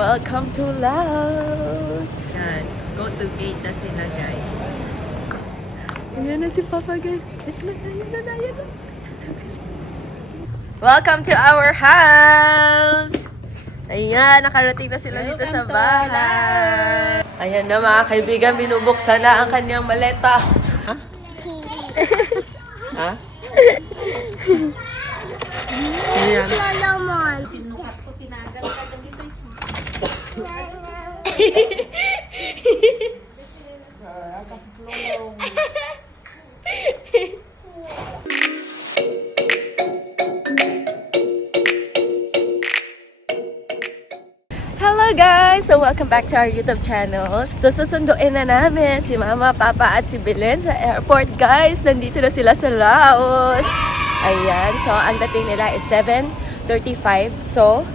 Welcome to Laos! Yan, go to gate na sila guys. Ayan na si Papa guys. Ayan na. Welcome to our house! Ayan, nakarating na sila dito sa bahay. Ayan na mga kaibigan, binubuksan na ang kanyang maleta. Ha? Ha? Ayan. Sinukat ko, tinagal ka dito. Hello guys! So welcome back to our YouTube channel. So susunduin na namin si Mama, Papa at si Belen sa airport guys. Nandito na sila sa Laos. Ayan, so ang dating nila is 7:35. So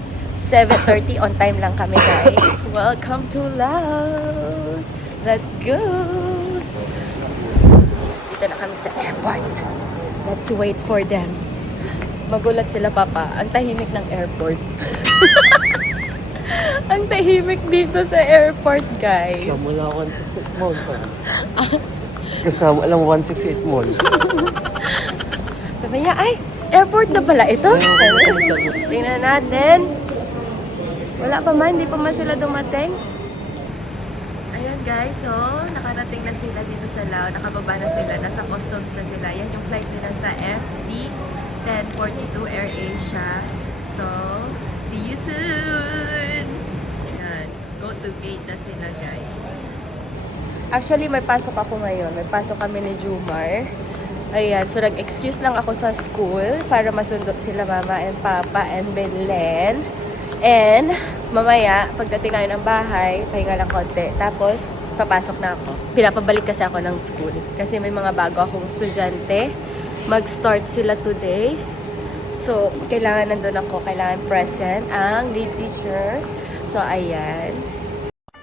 7:30 on time lang kami guys. Welcome to Laos! Let's go! Dito na kami sa airport. Let's wait for them. Magulat sila Papa. Ang tahimik ng airport. Ang tahimik dito sa airport, guys. Kasama lang 168 mall pa. Kasama lang 168 mall. Sabi niya, ay, airport na pala ito. Tingnan natin. Wala pa man, hindi pa man sila dumating. Ayun guys, so nakarating na sila dito sa Lao. Nakababa na sila, nasa customs na sila. Yan yung flight nila sa FD 1042 AirAsia. So, see you soon! Yan. Go to gate na sila, guys. Actually, may pasok ako ngayon. May pasok kami ni Jumar. Ayan. So, nag-excuse lang ako sa school para masundo sila Mama and Papa and Belen. And, mamaya, pagdating namin ng bahay, pahinga lang konti. Tapos, papasok na ako. Pinapabalik kasi ako ng school. Kasi may mga bago akong estudyante. Mag-start sila today. So, kailangan nandun ako. Kailangan present ang lead teacher. So, ayan.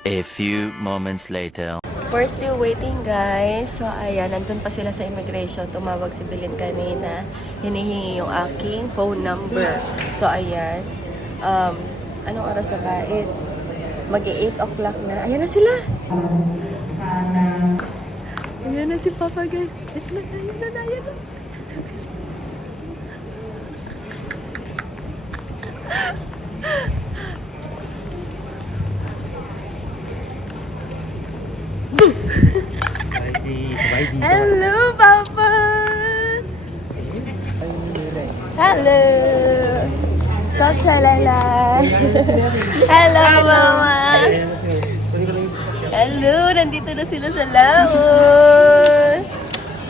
A few moments later. We're still waiting, guys. So, ayan. Nandun pa sila sa immigration. Tumawag si Belen kanina. Hinihingi yung aking phone number. So, ayan. Anong oras na ba? It's mag-8 o'clock na. Ayan na sila. Ayan na si Papa, guys. Ayan na. Hello, Papa! Hello! Kachalala! Hello, Mama! Hello! Nandito na sila sa Laos!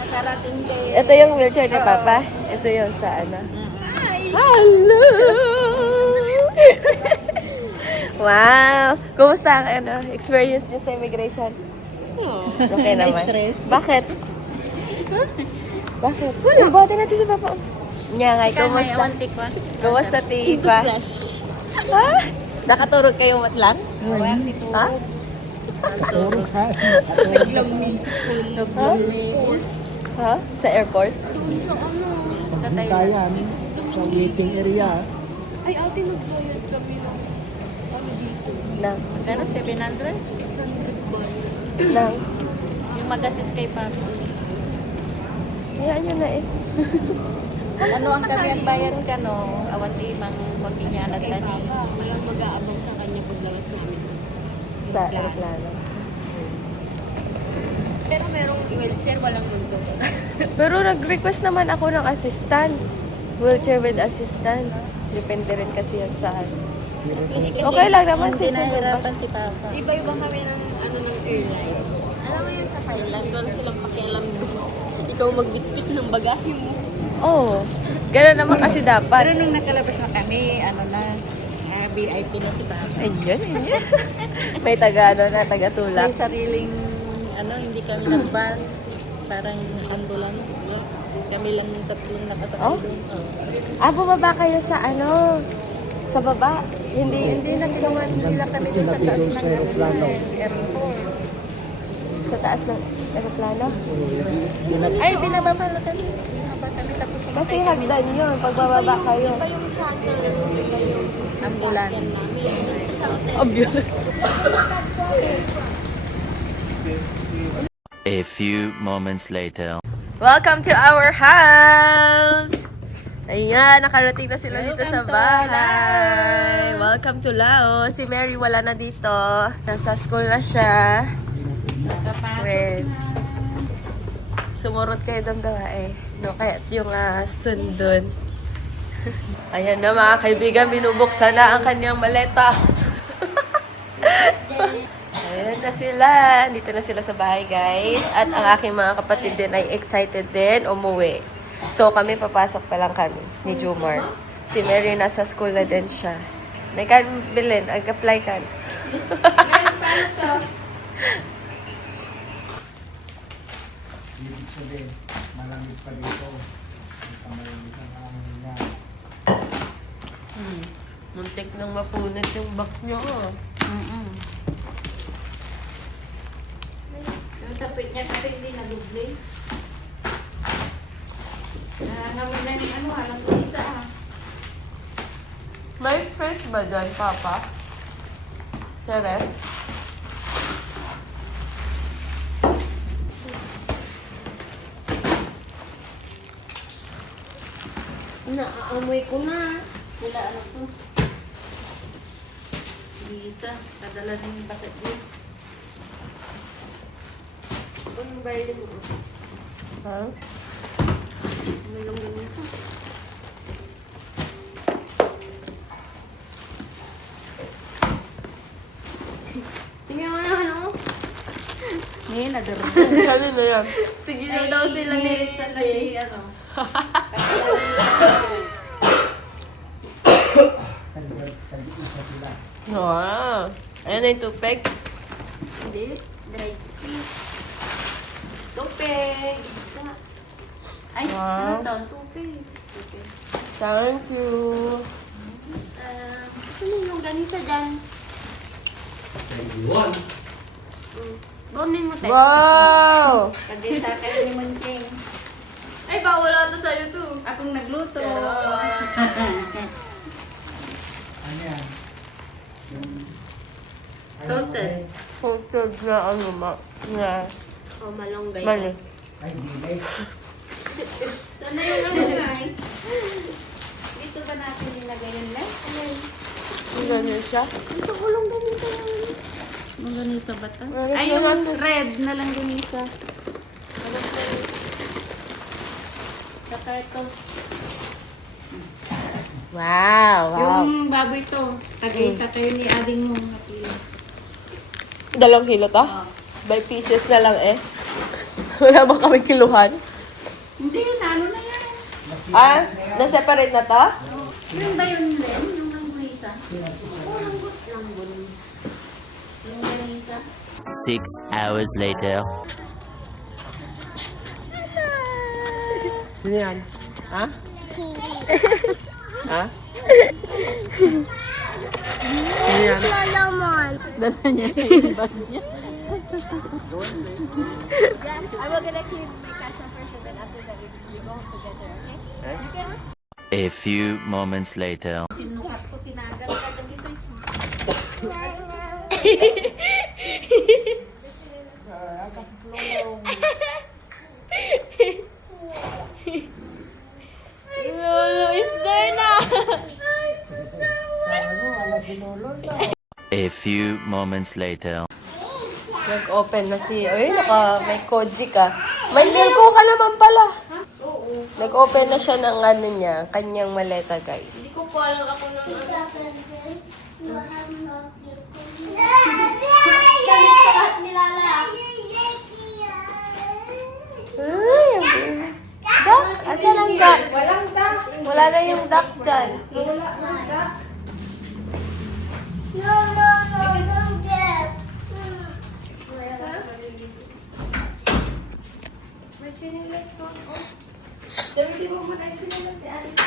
Nakarating din. Ito yung wheelchair ni Papa. Ito yung sa ano. Hello! Wow! Kumusta ang experience niyo sa immigration? Okay naman. Stress. Bakit? Huh? Bakit? Wala. Buhatin natin sa Papa. Nyangay, kumusta? Kumusta, Tika? Ha? Nakaturog kayo matlang? Ha? Ha? Sa airport? Tayan sa waiting area. Ay, ate, magbayad kami lang. Sabi dito. Nang? Gano'n, 700? 600 ba? Nang? Yung mag-assist kay Papa. Hayaan nyo na eh. Ano ang kami at bayad ka, no? Awan di mang magbinyanat na ni. Walang mag-aabang sa kanya paglawas namin. Sa aeroplano. Pero merong wheelchair, walang mundo. Pero nag-request naman ako ng assistance. Wheelchair with assistance. Depende rin kasi yan sa ano. Okay lang naman Hindi si nahirapan si Papa. Iba-iba kami ng airline. Alam mo yun sa Thailand, doon silang pakialam doon. Ikaw magbitbit ng bagahe mo. Oo. Ganun naman kasi dapat. Pero nung nakalabas na kami, VIP na si Papa. Ayun. May taga-tulak. May sariling, hindi kami nag-bus. Parang ambulance. Kami lang yung tatlong nakasakay Oh? doon. Bumaba kayo sa sa baba. Hindi na ginawa nila kami doon sa taas ng aeroplano. Sa taas ng aeroplano. Ay, binaba pala kami. Binaba kami tapos Kasi hagdan yun. Pag bababa kayo. Iba yung shuttle, iba yung ambulan. namin. sa hotel. Obvious. A few moments later. Welcome to our house! Ayan, nakarating na sila dito sa bahay. Welcome to Laos. Si Mary wala na dito. Nasa school na siya. Wait. Sumurot kayo doon daw eh. No, kaya yung sundon. Ayan na mga kaibigan, binubuksan na ang kanyang maleta. Ayan na sila. Dito na sila sa bahay, guys. At ang aking mga kapatid din ay excited din umuwi. So, kami papasok pa lang kami ni Jomar. Si Mary nasa school na din siya. May kan bilin, ag-apply kan. Muntik nang mapunit yung box nyo. Yung tapit niya kasi hindi naduble. Namin na yung ano, halang ko isa May space ba dyan, Papa? Sa ref? Naaamoy ko na. Wala ano to. Isa, kadala na yung packet mo. Anong bayad mo? Ha? May lang din isa. Tingnan mo naman ano? Ngayon, nagkaroon. Kanino yan? Sige na daw sila ni ano. Wow. Ayan na yung tupeg. Hindi, dried fish. Tupig. Isa. Ay, Wow. ano to? Tupig. Tupig. Thank you. Ano yung ganisa dyan? Bonin mo tayo. Wow! Kagita kayo ni Munching. Ay, bawal ata sa'yo to. Akong nagluto. Salted. Salted na ano ma. Na. O malunggay. Mali. Saan na yung malunggay? Dito ba natin nilagay yun lang? Ang ganyan siya. Ito ulong ganito. Ang ganisa ba ito? Ay, Ay, yung red na lang ganisa. Saka ito. Wow, wow. Yung baboy ito. Tag-isa tayo ni ading mo. 2 kilo to? By pieces na lang eh. Wala ba kami kiluhan? Hindi, ano na yan. Ah, na-separate na to? Yun ba yun, Len? Yung langgunisa? Oo, langgun. Yung langgunisa. 6 hours later. Ano yan? Ha? Ha? Ano yan? Dala niya yung bag niya. I will gonna keep my cousin first and then after that we go home together, okay? You can? A few moments later. Sinukat ko, tinagal ka dito. Lolo is there na! A few moments later. Nag-open na si... Ay, may koji ka. May nilko ka naman pala. Oo. Nag-open na siya ng ano niya, kanyang maleta, guys. Hindi ko po alam ako ng Ay, duck? Asan ang duck? Walang duck. Wala na yung duck dyan. Wala ng duck. May chinilas doon. Damitin mo muna yung sinilas si Alice.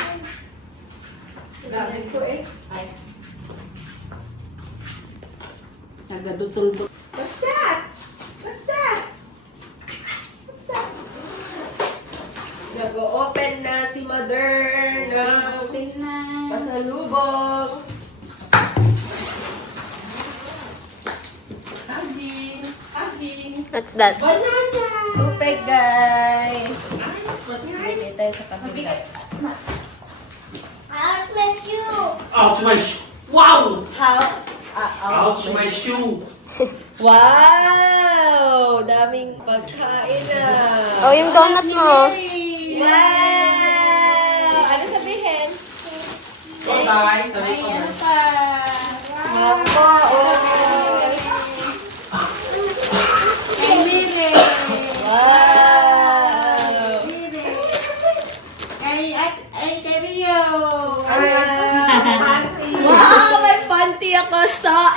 Gamit ko eh. Ay. Nagadutulbo. What's that? What's that? What's that? Nag-open na si Mother ng Open na. pasalubong. What's that? Tupig, guys. Bigay tayo sa kabila. Ouch, my shoe! Ouch, my shoe! Wow! Ouch. Ouch, my shoe! Wow! Daming pagkain ah. Oh, yung donut mo. Wow! Ano sabihin? Bye-bye! Sabi ko na. Mama, oh. Wow! Kay Rio. Wow! May panty ako sa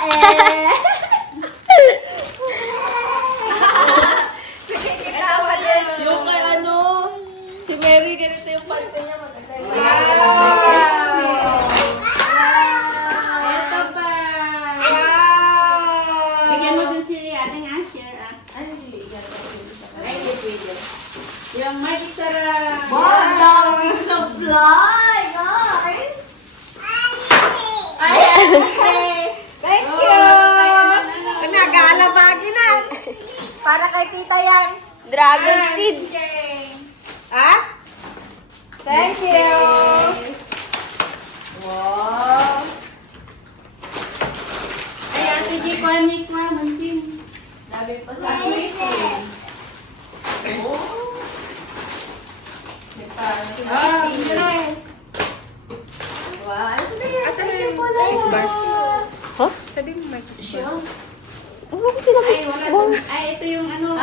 Yung kay ano, si Mary, ganito yung panty niya. Maganda yung Ito pa. Bigyan mo dun si ating share ah. Ay, video. Yung magic sarap. Wow! Daming supply, guys! Thank you. Nag-aalabagi na. Para kay tita yan. Dragon seed. Thank you. Wow! Ay, ate G, panik ma, mansin. Dami pa sa Wow! Ano na yan? Thank you po lang. Huh? Sabi mo, may kisbar. Ay, wala dun. Ay, ito yung ano.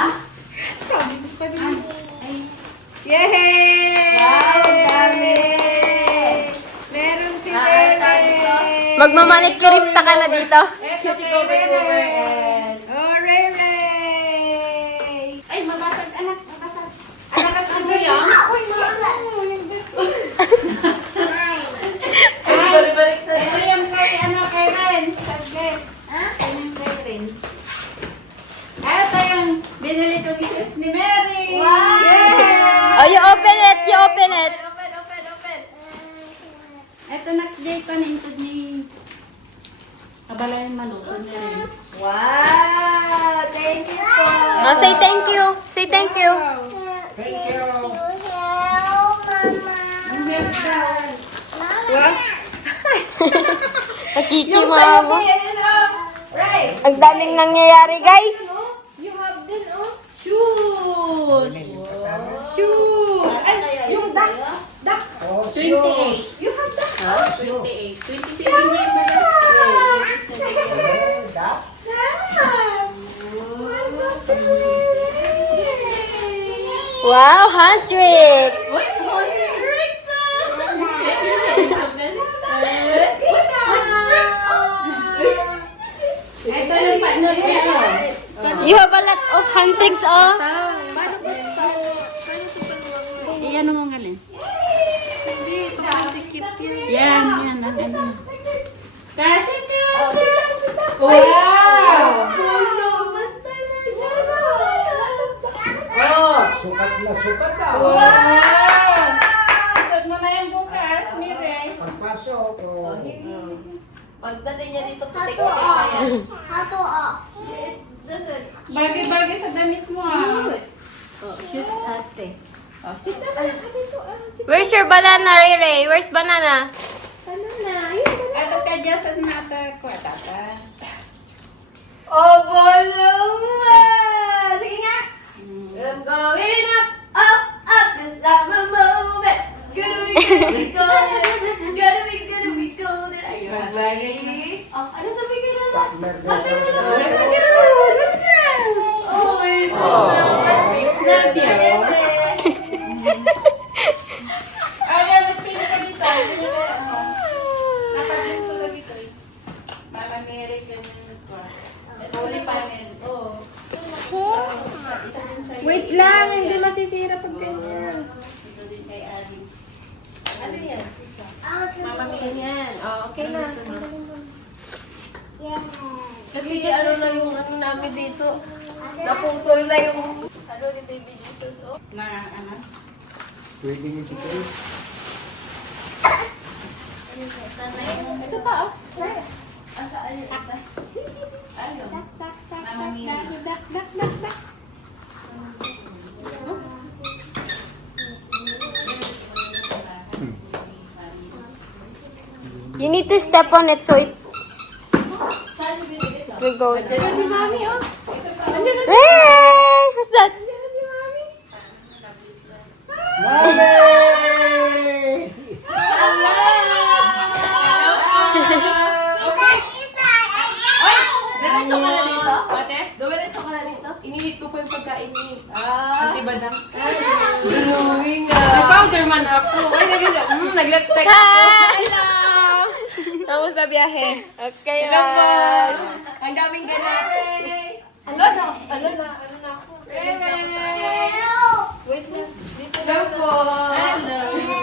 Yay! Wow! Dami! Meron si Magmamanicurista ka na dito. Cutie cover and... Oh, Rere! Ay, mabasag anak, mabasag. Anak, ano yan? Uy, mama! Yung gato. Balik-balik na. Ito yung kay, kay Ren. Saglit. Ito yung kay Ren. Ito yung binili ko ni Mary. Oh, you open it. You open it. Open, open, open. Ito nakday ko na ito ni Abalayan Maluto ni Ren. Wow! Thank you po! Oh, say thank you. Say thank you. Nakikimawa mo. Right! Ang daming nangyayari, guys. You have din, oh. Shoes! Shoes! Ay, yung duck! 28. You have duck! 28. 27 years pa lang. Wow, 100. Wait, hold your drinks Ito yung partner niya. You have a lot of huntrix, oh. Iyan mo ngalin. Yan, yan. Ano. Kasi. Wow! Sukat na sukat ah! Wow! Isot mo na yung bukas, Mire. Pagpasok, oh. Pagdating niya dito, putik-putik na yan. Hato off. It doesn't... Bagay-bagay sa damit mo ah. She's ate. Where's your banana, Rere? Where's banana? Ato ka dyan sa nata ko. Tata. Oh, bolo mo! Sige nga! I'm going up, up, up, this time I'm moving. Gonna be golden. Are you ready? Oh, ano sabi ko na? Oh, wait. Love you. Ay, nagpili ka dito. Napagin ko na dito eh. Mama Mary, ganyan ko. Ito ulit pa rin. Oo. Isa din sa'yo. Wait lang, hindi masisira pag ganyan. Ito din kay Adi. Ano yan? Mama Mary. Yan. Oh, okay na. Yeah. Kasi ano na yung ano namin dito. Napungtol na yung ano ni Baby Jesus. Oh. Na ano? Pwede nyo dito. Ito pa oh. Asa, ano, asa? Ano? Mama Mary. need to step on it so it will go. Ray! What's that? Dumiretso ka na dito? Ate? Dumiretso ka na dito? Ininit ko pa yung pagkain ni Antibadang. Drawing Nag-powder man ako. Ay, nag-let's take ako. Hello! Vamos sa biyahe. Okay Hello po! lang. Ang daming ganap. Ano na ako. Wait lang. Hello po! Hello!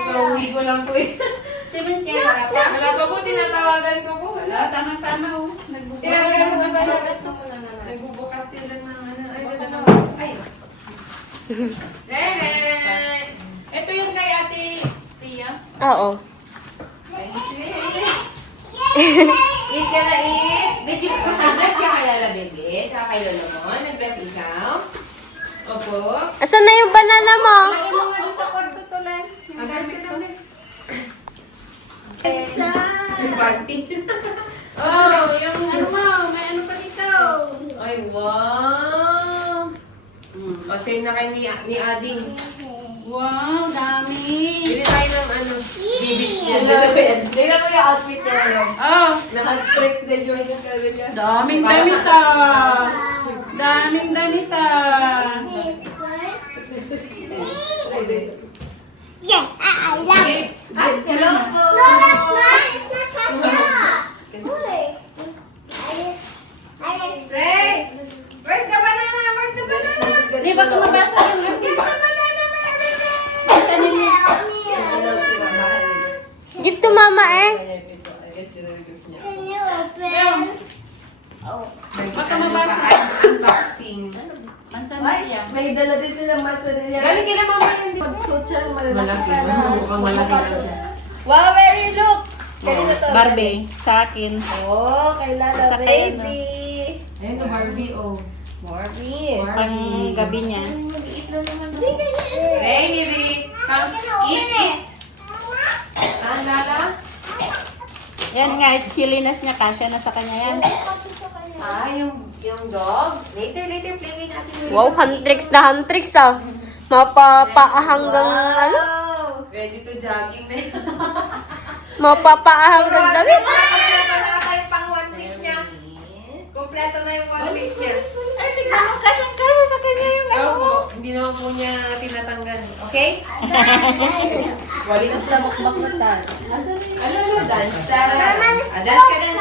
Pauwi ko lang po eh. Sibin kaya pa. Wala pa po, tinatawagan ko po. Wala, tama-tama oh. Tinatawagan mo ba na nagbubukas sila ng ano. Ay, dito na. Ay! Rere! Ito yung kay Ate Tia. Oo. Eat ka na eat. Did you nag-bless ka kay Lala Bebe? Tsaka kay Lolo mo? Nag-bless ikaw? Opo. Asan na yung banana mo? Lagay mo nga doon sa kwarto to lang. Nag-bless ka na, bless. Party. Oh, yung ano mo, may ano pa dito. Ay, wow! O, same na kayo ni Ading. Wow, dami. Bili tayo ng ano, bibits niya. Tingnan mo yung outfit niya. Oh, Naka-tricks din yung kalbi niya. daming damita. Daming damita. Yeah, I love it. Ay, hello po! No, that's not. It's not ketchup. Boy. Ray, where's the banana? Where's the banana? Di ba kumabasa yung Get the banana, Mary! Give to mama eh. Can you open? Baka mabasa. Unboxing. Mansanaya. May dala din sila masanaya. Galing kila mama yun. Pag-suot siya ng malaki. Mukhang malaki siya. Wow, very look! Kanina to. Barbie, sa akin. Oh, kay Lala Sa Baby. Ayun na Barbie, oh. Barbie. Pang gabi niya. Hey, Niri. Come, eat. Ah, Lala? Yan nga, chilinas niya, kasya na sa kanya yan. Ah, yung dog? Later, play natin. Wow, hand tricks ah. Mapapa hanggang ano? Ready to jogging na yun. Mapapa hanggang damit. Kompleto na yung pang one week niya. Kompleto na yung one week niya. Ay, tignan mo, kasyang-kasya sa kanya yung ano. Opo, hindi naman po niya tinatanggal. Okay? Walis na bakbak na tayo. Ano, dance? Tara. Dance ka, dance.